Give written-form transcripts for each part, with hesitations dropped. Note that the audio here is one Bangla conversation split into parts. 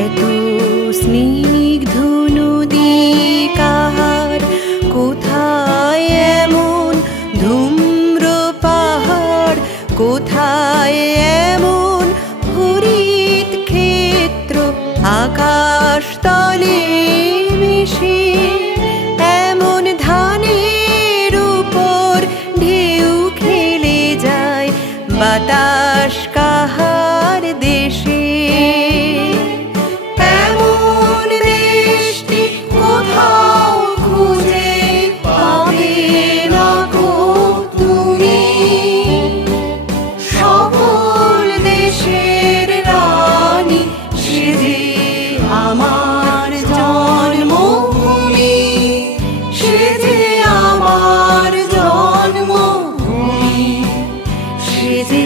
এত স্নিগ্ধ নদী কাহার, কোথায় এমন ধূম্র পাহাড়, কোথায় এমন হরিত ক্ষেত্র, আকাশ তলে মিশে এমন ধানের উপর ঢেউ খেলে যায়, বাতাস কাহার দেশে। এমন দেশটি কোথাও খুঁজে পাবে না গো তুমি, সকল দেশের রানী সে যে আমার জন্মভূমি, সে যে আমার জন্মভূমি, সে যে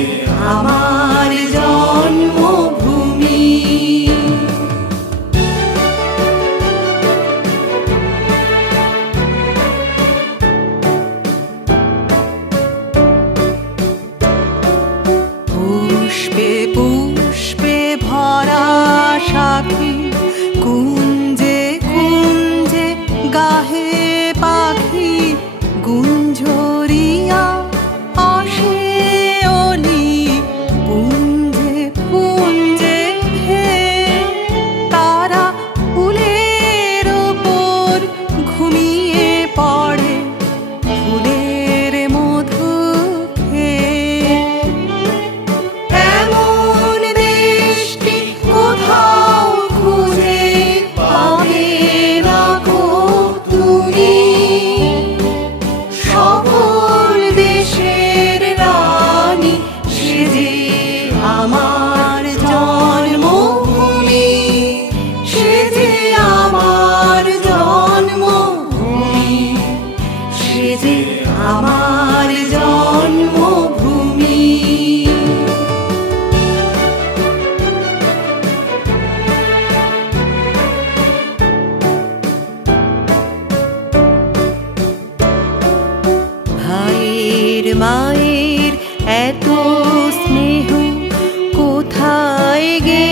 আমার জন্মভূমি। পুষ্পে পুষ্পে ভরা সাথী, কুঞ্জে কুঞ্জে গাহে পাখি, গুঞ্জরিয়া আসে অলি, পুঞ্জে পুঞ্জে হে তারা ফুলের ওপর ঘুমিয়ে পড়ে, ফুলের মধু খেয়ে। এমন দেশটি কোথাও খুঁজে পাবে না গো তুমি, সকল দেশের রানী সে যে আমার জন্মভূমি, সে যে আমার জন্মভূমি, সে যে আমার জন্মভূমি। ভাইয়ের মায়ের এত স্নেহ কোথায় গে